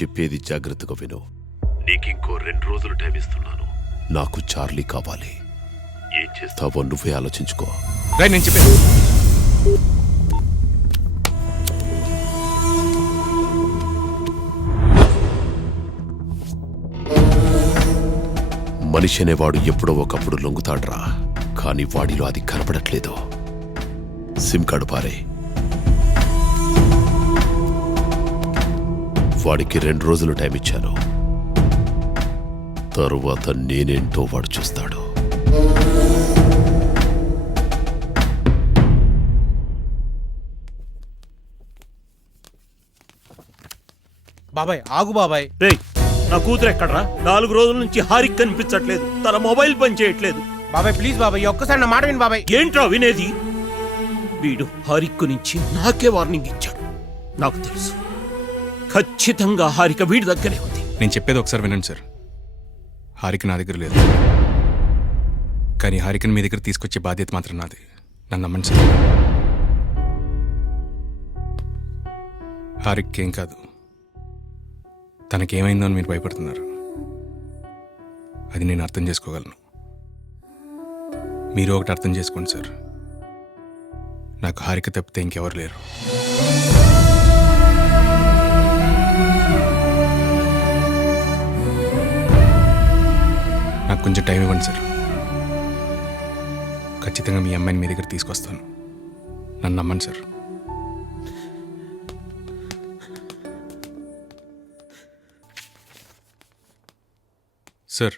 చెప్పేది జాగ్రత్తగా విను. నీకింకో 2 రోజులు టైం ఇస్తున్నాను. నాకు చార్లీ కావాలి. ఏం చేస్తావో నువ్వే ఆలోచించుకో. నేను చెప్పేది మనిషి అనేవాడు ఎప్పుడో ఒకప్పుడు లొంగుతాడ్రా, కానీ వాడిలో అది కనపడట్లేదు. సిమ్ కార్డు పారే. వాడికి 2 రోజులు టైం ఇచ్చాను. తరువాత నేనేంటో వాడు చూస్తాడు. బాబాయ్ ఆగు బాబాయ్. రేయ్, నా కూతురు ఎక్కడ్రా? 4 రోజుల నుంచి హారిక్ కనిపించట్లేదు. తన మొబైల్ పని చేయట్లేదు. బాబాయ్ ప్లీజ్ బాబాయ్, ఒక్కసారి నా మాట విను బాబాయ్. ఏంట్రా వినేది? వీడు హారిక్ నుంచి నాకే వార్నింగ్ ఇచ్చాడు. నాకు తెలుసు, ఖచ్చితంగా హారిక వీడి దగ్గరే ఉంది. నేను చెప్పేది ఒకసారి వినండి సార్. హారిక నా దగ్గర లేదు, కానీ హారికని మీ దగ్గర తీసుకొచ్చే బాధ్యత మాత్రం నాది. నన్ను నమ్మండి సార్. హారిక్ ఏం కాదు, తనకేమైందో అని మీరు భయపడుతున్నారు. అది నేను అర్థం చేసుకోగలను. మీరు ఒకటి అర్థం చేసుకోండి సార్, నాకు హారిక తప్పితే ఇంకెవరు లేరు. నాకు కొంచెం టైం ఇవ్వండి సార్. ఖచ్చితంగా మీ అమ్మాయిని మీ దగ్గర తీసుకొస్తాను. నన్ను నమ్మండి సార్. సార్,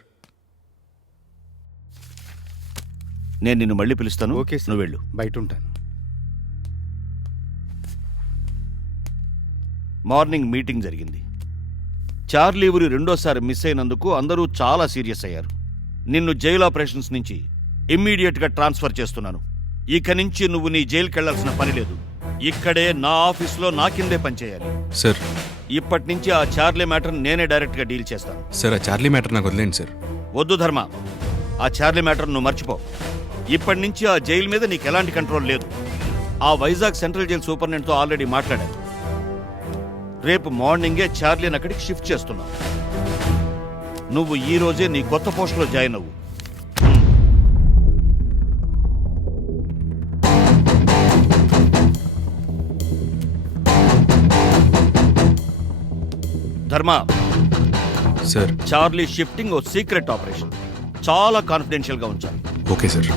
నేను నిన్ను మళ్ళీ పిలుస్తాను. Okay sir. నువ్వు వెళ్ళు. బయట ఉంటాను. మార్నింగ్ మీటింగ్ జరిగింది. చార్లీ ఊరి 2వ సారి మిస్ అయినందుకు అందరూ చాలా సీరియస్ అయ్యారు. నిన్ను జైలు ఆపరేషన్స్ నుంచి ఇమ్మీడియట్గా ట్రాన్స్ఫర్ చేస్తున్నాను. ఇక నుంచి నువ్వు నీ జైలుకి వెళ్లాల్సిన పని లేదు. ఇక్కడే నా ఆఫీస్లో నా కిందే పనిచేయాలి. సార్, ఇప్పటి నుంచి ఆ చార్లీ మ్యాటర్ నేనే డైరెక్ట్గా డీల్ చేస్తాను. సార్, ఆ చార్లీ మ్యాటర్ నాకు వదిలేండి సార్. వద్దు ధర్మ, ఆ చార్లీ మ్యాటర్ నువ్వు మర్చిపో. ఇప్పటి నుంచి ఆ జైలు మీద నీకు ఎలాంటి కంట్రోల్ లేదు. ఆ వైజాగ్ సెంట్రల్ జైలు సూపరింటెండెంట్తో ఆల్రెడీ మాట్లాడాను. రేపు మార్నింగే చార్లీని అక్కడికి షిఫ్ట్ చేస్తున్నావు. నువ్వు ఈ రోజే నీ కొత్త పోస్టులో జాయిన్ అవ్వు. ధర్మ, సార్. చార్లీ షిఫ్టింగ్ ఓ సీక్రెట్ ఆపరేషన్. చాలా కాన్ఫిడెన్షియల్గా ఉంచాలి. Okay sir.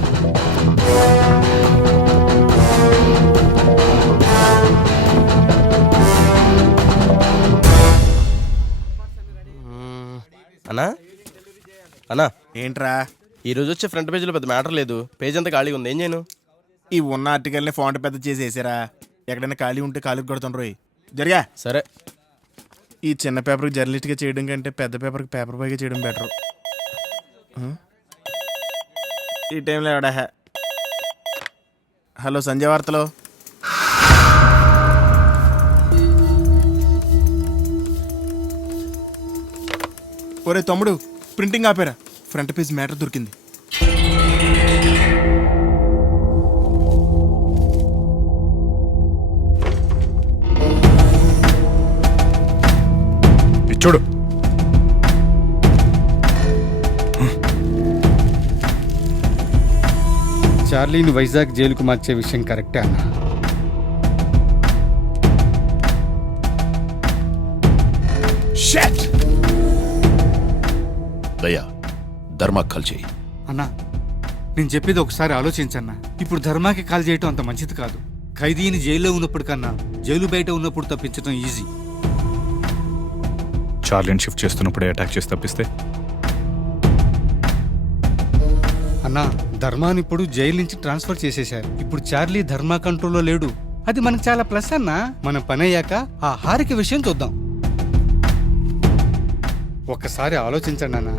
అన్నా అన్నా, ఏంట్రా? ఈరోజు వచ్చే ఫ్రంట్ పేజీలో పెద్ద మ్యాటర్ లేదు. పేజ్ అంతా ఖాళీగా ఉంది. ఏం చేయను? ఈ ఉన్న ఆర్టికల్ని ఫాంట్ పెద్ద చేసేసారా? ఎక్కడైనా ఖాళీ ఉంటే ఖాళీకి కొడుతుండ్రోయ్. జరిగా సరే. ఈ చిన్న పేపర్కి జర్నలిస్ట్గా చేయడం కంటే పెద్ద పేపర్కి పేపర్ బాయ్గా చేయడం బెటర్. ఈ టైంలో ఎవడా? హలో, సంజయ్ వార్తలో. ఒరే తమ్ముడు, ప్రింటింగ్ ఆపేరా. ఫ్రంట్ పేజ్ మ్యాటర్ దొరికింది. చూడు. చార్లీని వైజాగ్ జైలుకు మార్చే విషయం కరెక్టే అన్న. దయా, ధర్మా కాల్ చేయి. అన్నా, నేను చెప్పేది ఒకసారి ఆలోచించన్నా. ఇప్పుడు ధర్మాకి కాల్ చేయటం అంత మంచిది కాదు. ఖైదీని జైల్లో ఉన్నప్పుడు కన్నా జైలు బయట ఉన్నప్పుడు తప్పించడం ఈజీ. చార్లీని షిఫ్ట్ చేస్తున్నప్పుడే అటాక్ చేసి తప్పిస్తే? అన్నా, ధర్మాని ఇప్పుడు జైలు నుంచి ట్రాన్స్ఫర్ చేసేశారు. ఇప్పుడు చార్లీ ధర్మా కంట్రోల్లో లేడు. అది మనకు చాలా ప్లస్ అన్నా. మన పని అయ్యాక ఆ హారిక విషయం చూద్దాం. ఒక్కసారి ఆలోచించండి అన్నా.